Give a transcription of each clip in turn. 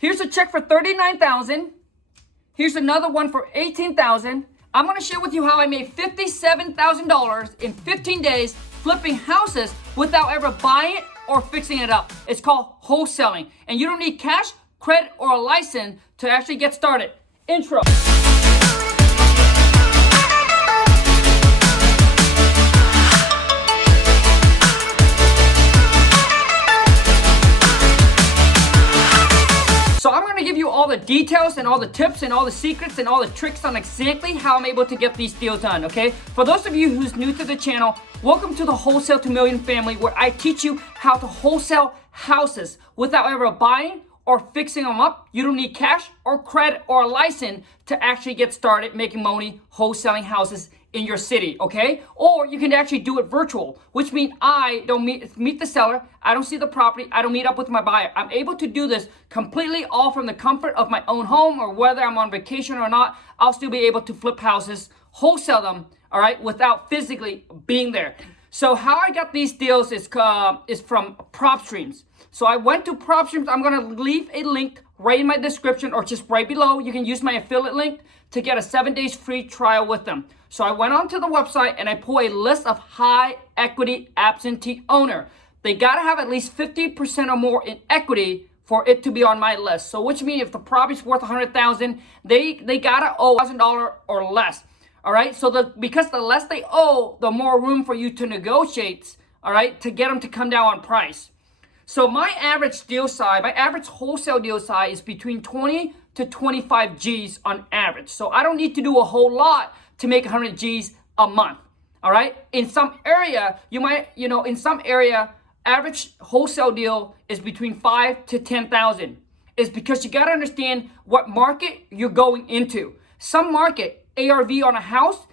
Here's a check for $39,000. Here's another one for $18,000. I'm gonna share with you how I made $57,000 in 15 days flipping houses without ever buying it or fixing it up. It's called wholesaling. And you don't need cash, credit, or a license to actually get started. Intro. So I'm gonna give you all the details and all the tips and all the secrets and all the tricks on exactly how I'm able to get these deals done, okay? For those of you who's new to the channel, welcome to the Wholesale to Million family, where I teach you how to wholesale houses without ever buying or fixing them up. You don't need cash or credit or a license to actually get started making money wholesaling houses in your city, okay? Or you can actually do it virtual, which means I don't meet the seller, I don't see the property, I don't meet up with my buyer. I'm able to do this completely all from the comfort of my own home, or whether I'm on vacation or not, I'll still be able to flip houses, wholesale them, all right, without physically being there. So how I got these deals is from PropStreams. So I went to PropStreams. I'm gonna leave a link right in my description or just right below. You can use my affiliate link to get a 7 days free trial with them. So I went onto the website and I pulled a list of high equity absentee owner. They gotta have at least 50% or more in equity for it to be on my list. So which means if the property's worth $100,000, they gotta owe $1,000 or less. All right, so because the less they owe, the more room for you to negotiate, all right, to get them to come down on price. So my average deal size, my average wholesale deal size is between 20 to 25 G's on average. So I don't need to do a whole lot to make 100 G's a month, all right? In some area, in some area, average wholesale deal is between 5 to 10,000. It's because you gotta understand what market you're going into. Some market, ARV on a house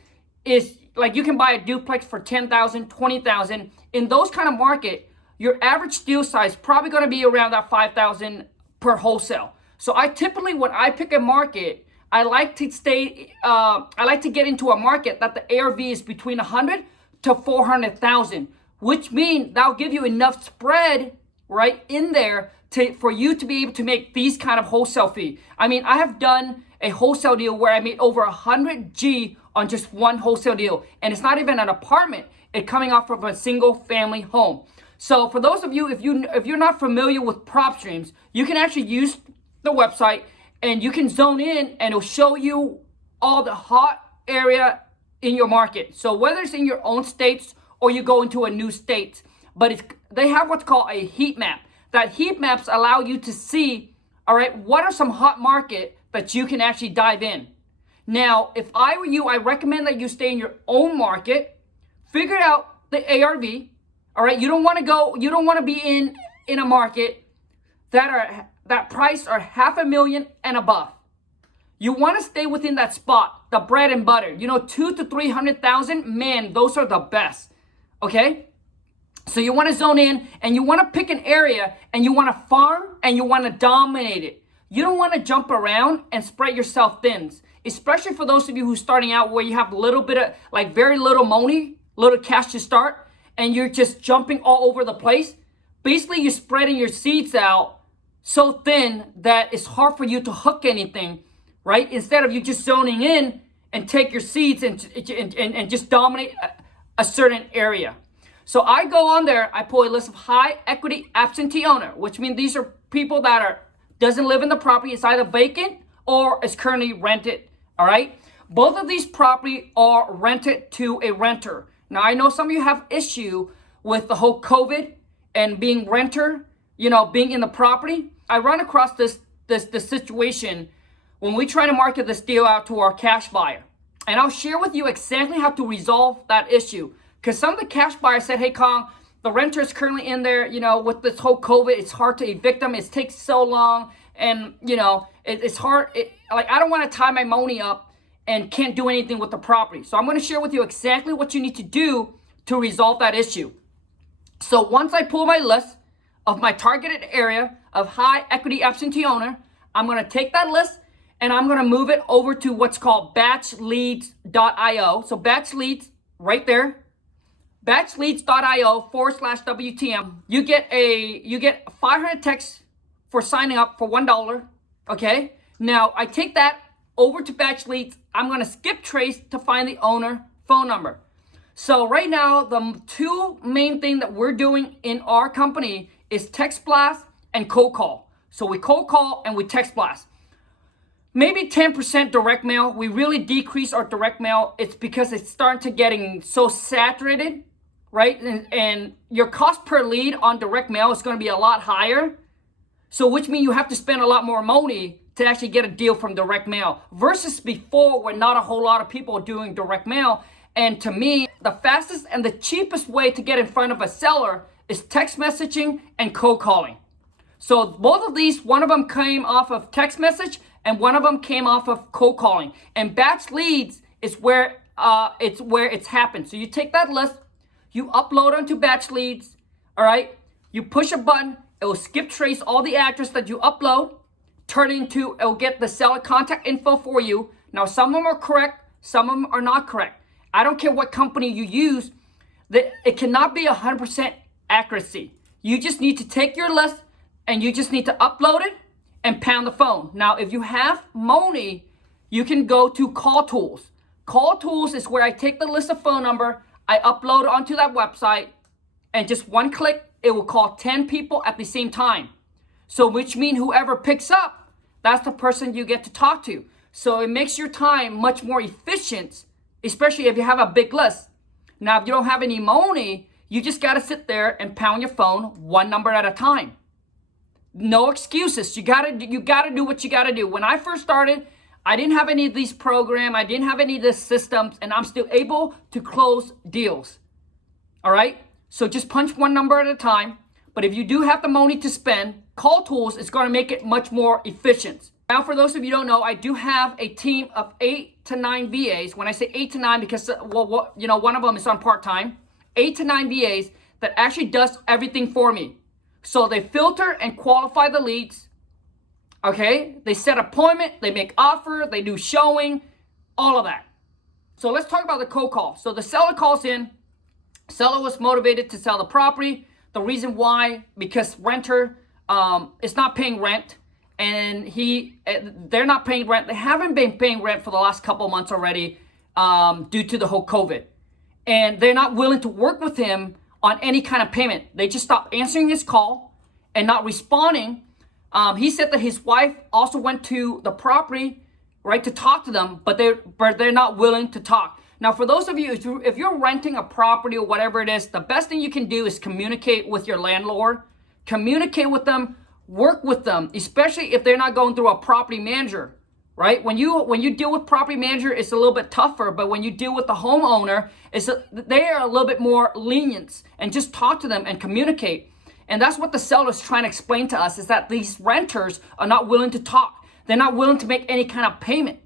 is like you can buy a duplex for 10,000, 20,000. In those kind of market, your average deal size probably gonna be around that 5,000 per wholesale. So I typically, when I pick a market, I like to get into a market that the ARV is between 100 to 400,000, which means that'll give you enough spread right in there for you to be able to make these kind of wholesale fee. I mean, I have done a wholesale deal where I made over 100 G on just one wholesale deal, and it's not even an apartment. It's coming off of a single family home. So for those of you, if you're not familiar with PropStreams, you can actually use the website and you can zone in and it'll show you all the hot area in your market. So whether it's in your own states or you go into a new state, but they have what's called a heat map. That heat maps allow you to see, all right, what are some hot market that you can actually dive in. Now, if I were you, I recommend that you stay in your own market, figure out the ARV, all right? You don't want to be in a market that price are $500,000 and above. You want to stay within that spot, the bread and butter. 200,000 to 300,000, man, those are the best. Okay? So you want to zone in and you want to pick an area and you want to farm and you want to dominate it. You don't want to jump around and spread yourself thin, especially for those of you who's starting out where you have a little bit of very little money, little cash to start, and you're just jumping all over the place. Basically, you're spreading your seeds out so thin that it's hard for you to hook anything, right? Instead of you just zoning in and take your seeds and just dominate a certain area. So I go on there, I pull a list of high equity absentee owner, which means these are people that doesn't live in the property. It's either vacant or it's currently rented, all right? Both of these property are rented to a renter. Now, I know some of you have issue with the whole COVID and being renter, being in the property. I run across this situation when we try to market this deal out to our cash buyer. And I'll share with you exactly how to resolve that issue. Because some of the cash buyers said, hey, Khang, the renter is currently in there, with this whole COVID, it's hard to evict them. It takes so long. And, it's hard. I don't want to tie my money up and can't do anything with the property. So I'm going to share with you exactly what you need to do to resolve that issue. So once I pull my list of my targeted area of high equity absentee owner, I'm going to take that list and I'm going to move it over to what's called batchleads.io. So batch leads right there. batchleads.io/WTM. You get 500 texts for signing up for $1. Okay, now I take that over to batch leads. I'm gonna skip trace to find the owner phone number. So right now, the two main things that we're doing in our company is text blast and cold call. So we cold call and we text blast. Maybe 10% direct mail. We really decrease our direct mail. It's because it's starting to getting so saturated, right? And your cost per lead on direct mail is going to be a lot higher. So which means you have to spend a lot more money to actually get a deal from direct mail versus before when not a whole lot of people are doing direct mail. And to me, the fastest and the cheapest way to get in front of a seller is text messaging and cold calling. So both of these, one of them came off of text message and one of them came off of cold calling. And batch leads is where it's happened. So you take that list, you upload onto batch leads, all right? You push a button, it will skip trace all the address that you upload, turn it into, it will get the seller contact info for you. Now some of them are correct, some of them are not correct. I don't care what company you use, it cannot be 100% accuracy. You just need to take your list and you just need to upload it and pound the phone. Now, if you have money, you can go to Call Tools. Call Tools is where I take the list of phone number, I upload it onto that website, and just one click, it will call 10 people at the same time. So which means whoever picks up, that's the person you get to talk to. So it makes your time much more efficient, especially if you have a big list. Now, if you don't have any money, you just gotta sit there and pound your phone one number at a time. No excuses. You gotta do what you gotta do. When I first started, I didn't have any of these programs. I didn't have any of these systems, and I'm still able to close deals. All right? So just punch one number at a time. But if you do have the money to spend, Call Tools is gonna make it much more efficient. Now, for those of you who don't know, I do have a team of 8 to 9 VAs. When I say 8 to 9, because one of them is on part-time. 8 to 9 VAs that actually does everything for me. So they filter and qualify the leads. Okay, they set appointment, they make offer, they do showing, all of that. So let's talk about the cold call. So the seller calls in. Seller was motivated to sell the property. The reason why, because renter is not paying rent. And they're not paying rent. They haven't been paying rent for the last couple months already due to the whole COVID. And they're not willing to work with him on any kind of payment. They just stopped answering his call and not responding. He said that his wife also went to the property, right, to talk to them, but they're not willing to talk. Now, for those of you, if you're renting a property or whatever it is, the best thing you can do is communicate with your landlord. Communicate with them. Work with them, especially if they're not going through a property manager, right? When you deal with property manager, it's a little bit tougher, but when you deal with the homeowner, they are a little bit more lenient, and just talk to them and communicate. And that's what the seller is trying to explain to us, is that these renters are not willing to talk. They're not willing to make any kind of payment,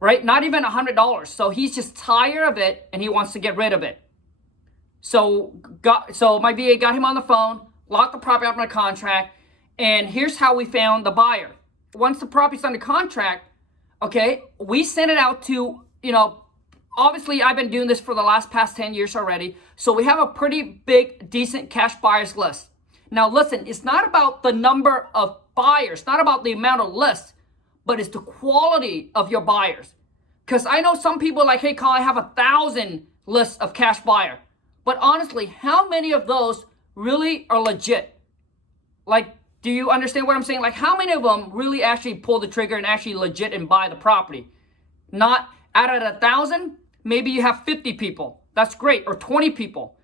right? Not even $100. So he's just tired of it and he wants to get rid of it. So my VA got him on the phone, locked the property up in a contract. And here's how we found the buyer. Once the property's under contract, okay, we sent it out to, obviously I've been doing this for the past 10 years already. So we have a pretty big, decent cash buyers list. Now listen, it's not about the number of buyers, not about the amount of lists, but it's the quality of your buyers. Because I know some people like, hey, Carl, I have 1,000 lists of cash buyer. But honestly, how many of those really are legit? Like, do you understand what I'm saying? Like, how many of them really actually pull the trigger and actually legit and buy the property? Not out of 1,000, maybe you have 50 people. That's great. Or 20 people.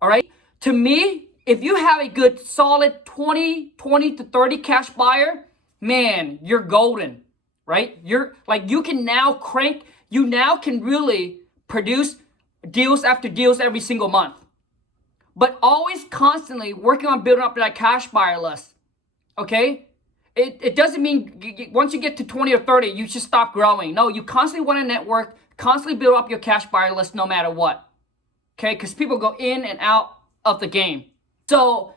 All right. To me, if you have a good solid 20 to 30 cash buyer, man, you're golden, right? You can now really produce deals after deals every single month. But always constantly working on building up that cash buyer list. Okay? It doesn't mean once you get to 20 or 30, you should stop growing. No, you constantly want to network, constantly build up your cash buyer list no matter what. Okay? Because people go in and out of the game. So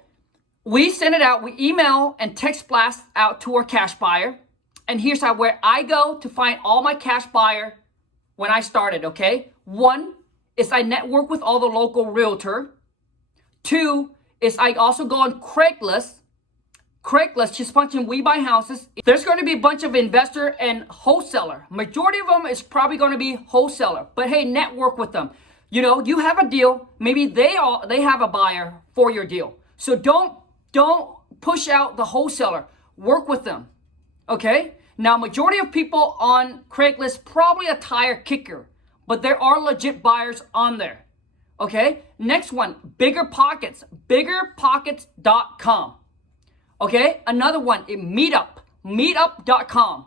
we send it out. We email and text blast out to our cash buyer. And here's where I go to find all my cash buyer when I started, okay? 1 is I network with all the local realtor. 2 is I also go on Craigslist. Craigslist, just punch in We Buy Houses. There's going to be a bunch of investor and wholesaler. Majority of them is probably going to be wholesaler. But hey, network with them. You know, you have a deal. Maybe they have a buyer for your deal. So don't push out the wholesaler. Work with them. Okay? Now, majority of people on Craigslist probably a tire kicker, but there are legit buyers on there. Okay? Next one, Bigger Pockets, biggerpockets.com. Okay, another one, meetup.com.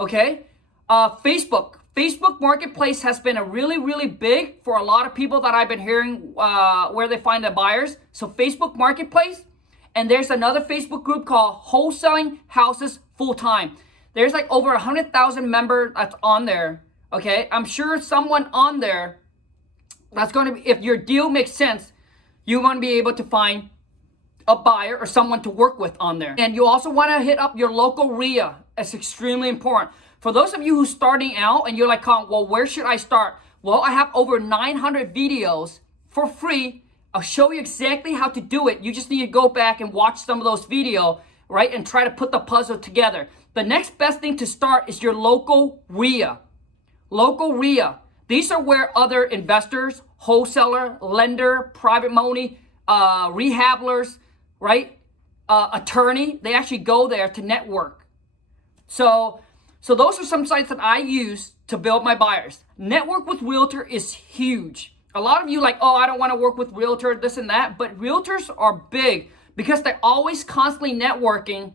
Okay, Facebook Marketplace has been a really big for a lot of people that I've been hearing where they find the buyers. So Facebook Marketplace, and there's another Facebook group called Wholesaling Houses Full Time. There's like over 100,000 members that's on there. Okay, I'm sure someone on there that's going to be, if your deal makes sense, you're going to be able to find a buyer or someone to work with on there. And you also want to hit up your local RIA. It's extremely important. For those of you who's starting out and you're like, well, where should I start? Well, I have over 900 videos for free. I'll show you exactly how to do it. You just need to go back and watch some of those videos, right? And try to put the puzzle together. The next best thing to start is your local RIA. Local RIA. These are where other investors, wholesaler, lender, private money, rehabbers, right? Attorney, they actually go there to network. So those are some sites that I use to build my buyers. Network with realtor is huge. A lot of you like, oh, I don't want to work with realtor, this and that, but realtors are big because they're always constantly networking,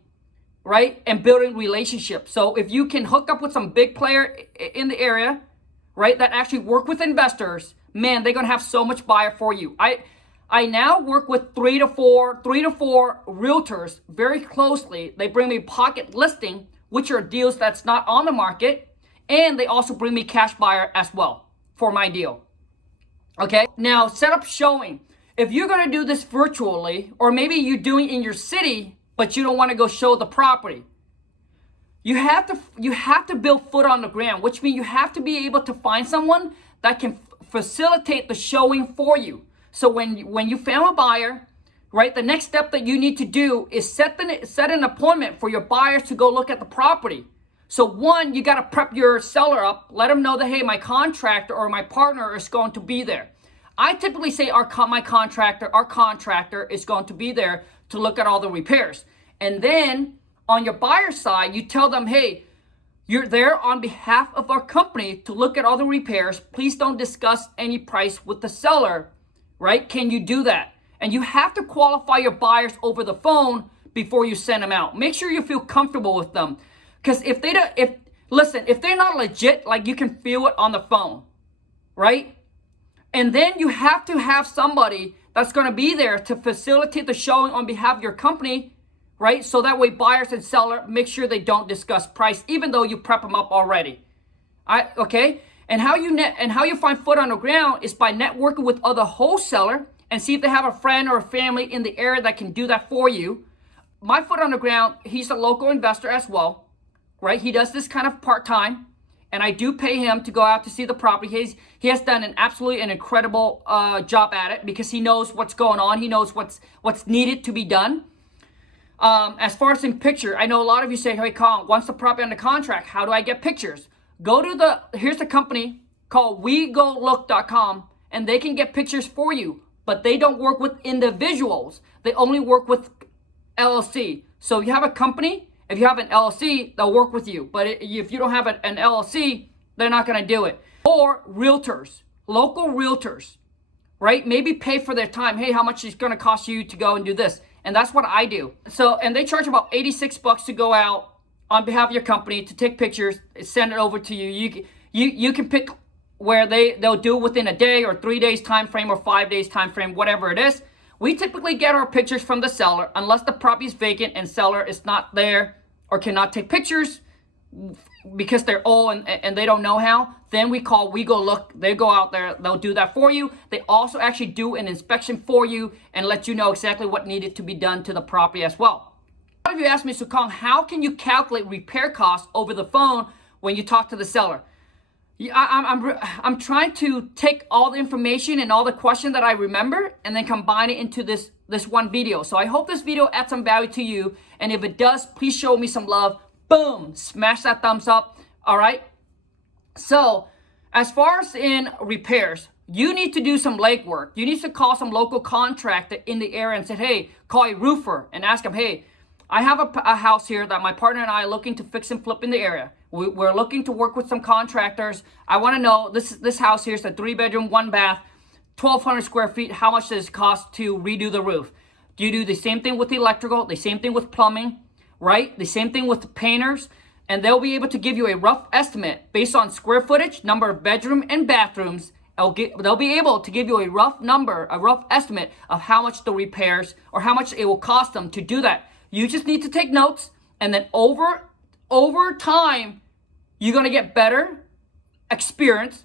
right? And building relationships. So if you can hook up with some big player in the area, right, that actually work with investors, man, they're going to have so much buyer for you. I now work with three to four realtors very closely. They bring me pocket listing, which are deals that's not on the market. And they also bring me cash buyer as well for my deal. Okay. Now set up showing. If you're going to do this virtually, or maybe you're doing it in your city, but you don't want to go show the property, you have to build foot on the ground, which means you have to be able to find someone that can facilitate the showing for you. So when you found a buyer, right, the next step that you need to do is set an appointment for your buyers to go look at the property. So one, you got to prep your seller up, let them know that, hey, my contractor or my partner is going to be there. I typically say our contractor is going to be there to look at all the repairs. And then on your buyer side, you tell them, hey, you're there on behalf of our company to look at all the repairs. Please don't discuss any price with the seller. Right? Can you do that? And you have to qualify your buyers over the phone before you send them out. Make sure you feel comfortable with them. Because if they're not legit, like you can feel it on the phone, right? And then you have to have somebody that's going to be there to facilitate the showing on behalf of your company, right? So that way buyers and seller make sure they don't discuss price, even though you prep them up already. Okay? And how you find foot on the ground is by networking with other wholesaler and see if they have a friend or a family in the area that can do that for you. My foot on the ground, he's a local investor as well, right? He does this kind of part-time, and I do pay him to go out to see the property. He has done an incredible job at it because he knows what's going on. He knows what's needed to be done. As far as in picture, I know a lot of you say, hey, Khang, once the property under contract, how do I get pictures? Go to here's the company called WeGoLook.com, and they can get pictures for you, but they don't work with individuals. They only work with LLC. So you have a company, if you have an LLC, they'll work with you. But if you don't have an LLC, they're not going to do it. Or realtors, local realtors, right? Maybe pay for their time. Hey, how much is it going to cost you to go and do this? And that's what I do. So, and they charge about $86 to go out on behalf of your company to take pictures, send it over to you. You can pick where they'll do it within a day or 3 days time frame or 5 days time frame, whatever it is. We typically get our pictures from the seller unless the property is vacant and seller is not there or cannot take pictures because they're old and they don't know how. Then we call We Go Look. They go out there, they'll do that for you. They also actually do an inspection for you and let you know exactly what needed to be done to the property as well. A lot of you ask me, so Khang, how can you calculate repair costs over the phone when you talk to the seller? I'm trying to take all the information and all the questions that I remember and then combine it into this this one video. So I hope this video adds some value to you. And if it does, please show me some love. Boom, smash that thumbs up. All right. So as far as in repairs, you need to do some legwork. You need to call some local contractor in the area and say, hey, call a roofer and ask them, hey, I have a house here that my partner and I are looking to fix and flip in the area. We're looking to work with some contractors. I want to know, this house here is a 3-bedroom, 1-bath, 1,200 square feet. How much does it cost to redo the roof? Do you do the same thing with the electrical, the same thing with plumbing, right? The same thing with the painters. And they'll be able to give you a rough estimate based on square footage, number of bedroom and bathrooms. They'll be able to give you a rough number, a rough estimate of how much the repairs or how much it will cost them to do that. You just need to take notes, and then over time, you're going to get better experience,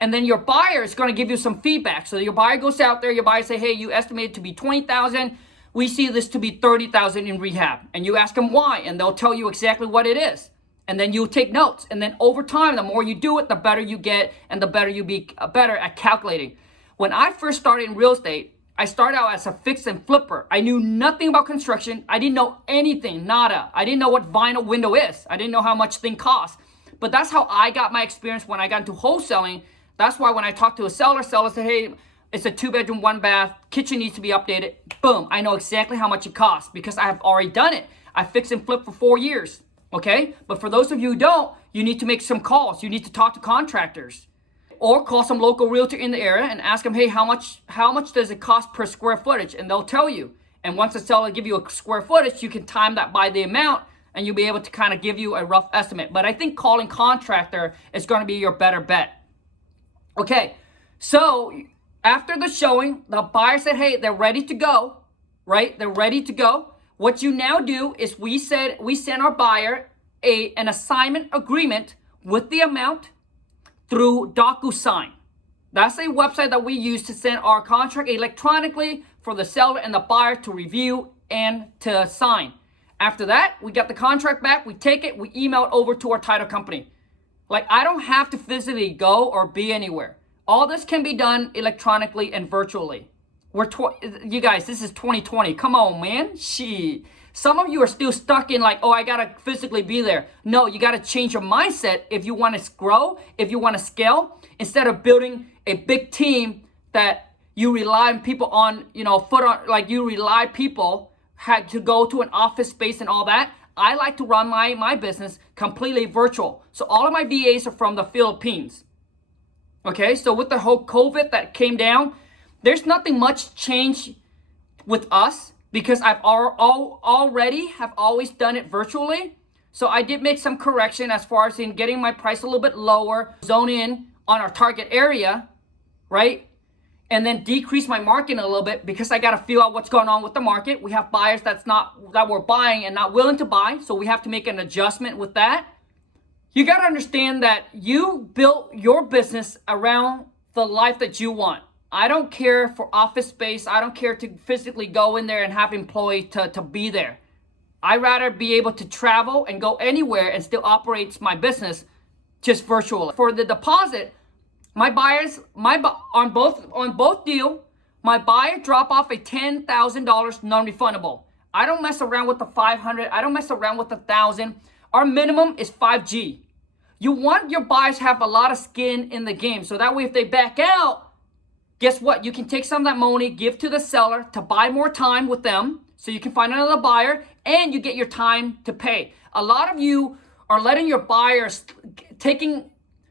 and then your buyer is going to give you some feedback. So your buyer goes out there, your buyer say, hey, you estimate it to be 20,000. We see this to be 30,000 in rehab. And you ask them why, and they'll tell you exactly what it is. And then you take notes. And then over time, the more you do it, the better you get, and the better you be better at calculating. When I first started in real estate, I started out as a fix and flipper. I knew nothing about construction. I didn't know anything, nada. I didn't know what vinyl window is. I didn't know how much thing costs. But that's how I got my experience when I got into wholesaling. That's why when I talked to a seller said, hey, it's a 2-bedroom, 1-bath, kitchen needs to be updated. Boom, I know exactly how much it costs because I have already done it. I fix and flip for 4 years, okay? But for those of you who don't, you need to make some calls. You need to talk to contractors. Or call some local realtor in the area and ask them, hey, how much does it cost per square footage? And they'll tell you. And once the seller give you a square footage, you can time that by the amount, and you'll be able to kind of give you a rough estimate. But I think calling contractor is going to be your better bet. Okay, so after the showing, the buyer said, hey, they're ready to go, right? They're ready to go. What you now do is we send our buyer an assignment agreement with the amount through DocuSign. That's a website that we use to send our contract electronically for the seller and the buyer to review and to sign. After that, we get the contract back, we take it, we email it over to our title company. Like, I don't have to physically go or be anywhere. All this can be done electronically and virtually. You guys, this is 2020. Come on, man. Shit. Some of you are still stuck in like, oh, I got to physically be there. No, you got to change your mindset if you want to grow, if you want to scale. Instead of building a big team that you rely on people on, you rely people had to go to an office space and all that. I like to run my business completely virtual. So all of my VAs are from the Philippines. Okay, so with the whole COVID that came down, there's nothing much change with us, because I've already have always done it virtually. So I did make some correction as far as in getting my price a little bit lower, zone in on our target area, right? And then decrease my marketing a little bit because I got to feel out what's going on with the market. We have buyers that were buying and not willing to buy. So we have to make an adjustment with that. You got to understand that you built your business around the life that you want. I don't care for office space. I don't care to physically go in there and have employees to be there. I'd rather be able to travel and go anywhere and still operate my business just virtually. For the deposit, my buyers, on both deal, my buyer drop off a $10,000 non-refundable. I don't mess around with the 500. I don't mess around with the 1,000. Our minimum is 5G. You want your buyers to have a lot of skin in the game, so that way if they back out, guess what? You can take some of that money, give to the seller to buy more time with them so you can find another buyer, and you get your time to pay. A lot of you are letting your buyers taking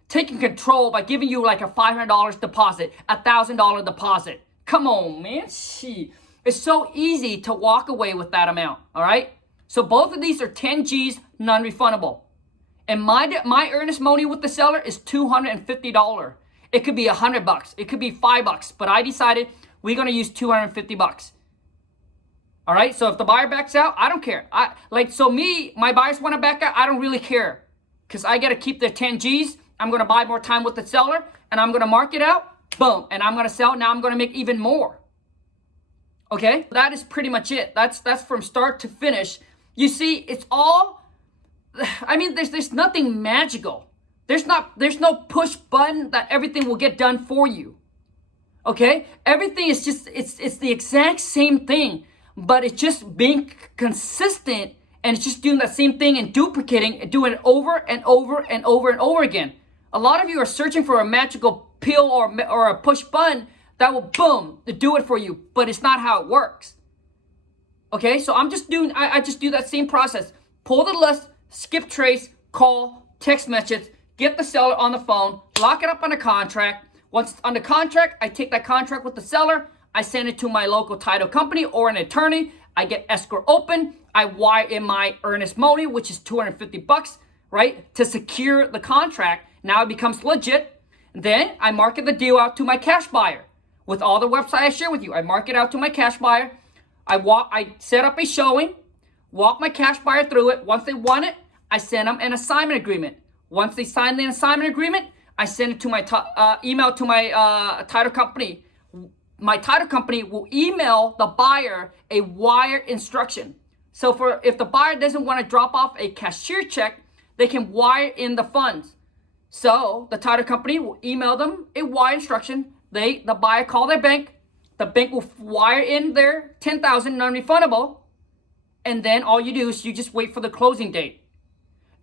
control by giving you like a $500 deposit, a $1,000 deposit. Come on, man. Shit. It's so easy to walk away with that amount, all right? So both of these are 10 G's non-refundable. And my earnest money with the seller is $250. It could be $100, it could be $5, but I decided we're gonna use $250. All right, so if the buyer backs out, I don't care. My buyers wanna back out, I don't really care, because I gotta keep their 10 G's. I'm gonna buy more time with the seller, and I'm gonna mark it out, boom, and I'm gonna sell. Now I'm gonna make even more. Okay, that is pretty much it. That's from start to finish. You see, it's all, there's nothing magical. There's no push button that everything will get done for you. Okay, everything is just it's the exact same thing, but it's just being consistent, and it's just doing that same thing and duplicating and doing it over and over and over and over again. A lot of you are searching for a magical pill or a push button that will boom do it for you, but it's not how it works. Okay, so I just do that same process. Pull the list, skip trace, call, text message, get the seller on the phone, lock it up on a contract. Once it's on the contract, I take that contract with the seller, I send it to my local title company or an attorney. I get escrow open. I wire in my earnest money, which is $250, right, to secure the contract. Now it becomes legit. Then I market the deal out to my cash buyer. With all the website I share with you, I mark it out to my cash buyer. I set up a showing, walk my cash buyer through it. Once they want it, I send them an assignment agreement. Once they sign the assignment agreement, I send it to my email to my title company. My title company will email the buyer a wire instruction. So if the buyer doesn't want to drop off a cashier check, they can wire in the funds. So the title company will email them a wire instruction. The buyer call their bank. The bank will wire in their $10,000 non-refundable. And then all you do is you just wait for the closing date.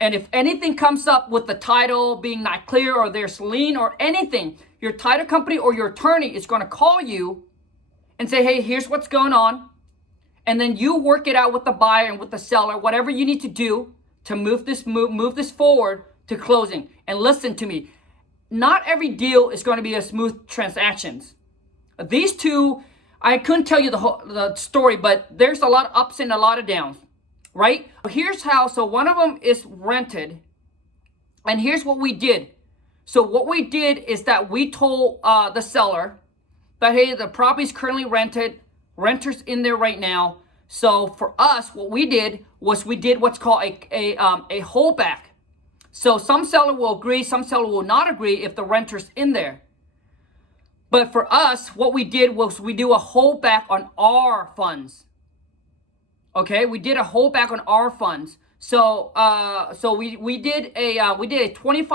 And if anything comes up with the title being not clear or there's lien or anything, your title company or your attorney is going to call you and say, hey, here's what's going on. And then you work it out with the buyer and with the seller, whatever you need to do to move this forward to closing. And listen to me, not every deal is going to be a smooth transactions. These two, I couldn't tell you the story, but there's a lot of ups and a lot of downs. Right? Here's how. So one of them is rented. And here's what we did. So what we did is that we told the seller that, hey, the property is currently rented. Renters in there right now. So for us, what we did was we did what's called a holdback. So some seller will agree, some seller will not agree if the renter's in there. But for us, what we did was we do a holdback on our funds. Okay, we did a holdback on our funds. So we did a $2,500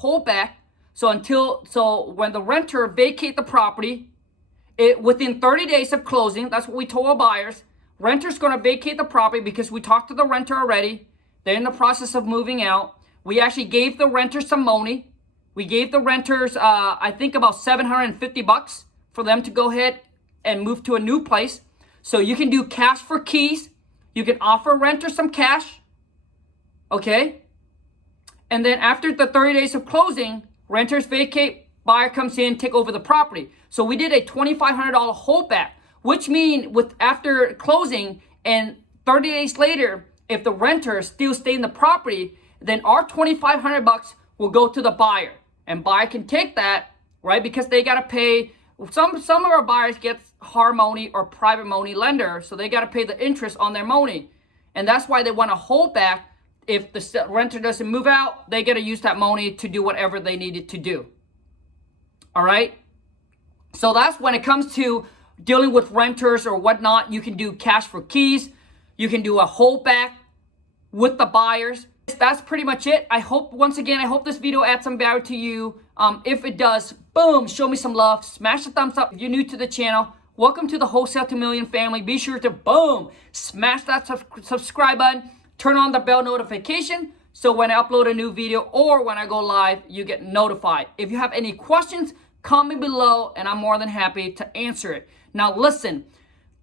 holdback. So when the renter vacate the property, within 30 days of closing, that's what we told our buyers. Renter's going to vacate the property because we talked to the renter already. They're in the process of moving out. We actually gave the renter some money. We gave the renters, I think about $750 for them to go ahead and move to a new place. So you can do cash for keys. You can offer renter some cash. Okay? And then after the 30 days of closing, renters vacate, buyer comes in, take over the property. So we did a $2,500 holdback, which means after closing and 30 days later, if the renter still stay in the property, then our $2,500 will go to the buyer. And buyer can take that, right? Because they got to pay. Some of our buyers get hard money or private money lender, so they got to pay the interest on their money. And that's why they want to hold back. If the renter doesn't move out, they got to use that money to do whatever they needed to do. All right? So that's when it comes to dealing with renters or whatnot. You can do cash for keys. You can do a holdback with the buyers. That's pretty much it. I hope this video adds some value to you. If it does, boom, show me some love. Smash the thumbs up if you're new to the channel. Welcome to the Wholesale to Million family. Be sure to, boom, smash that subscribe button. Turn on the bell notification so when I upload a new video or when I go live, you get notified. If you have any questions, comment below and I'm more than happy to answer it. Now listen,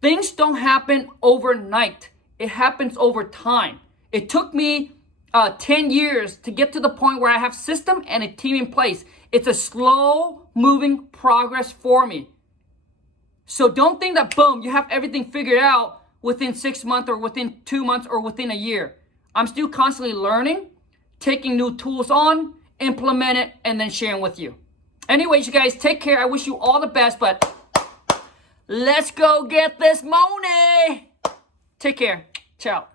things don't happen overnight. It happens over time. It took me 10 years to get to the point where I have system and a team in place. It's a slow moving progress for me. So don't think that, boom, you have everything figured out within 6 months or within 2 months or within a year. I'm still constantly learning, taking new tools on, implement it, and then sharing with you. Anyways, you guys, take care. I wish you all the best, but let's go get this money. Take care. Ciao.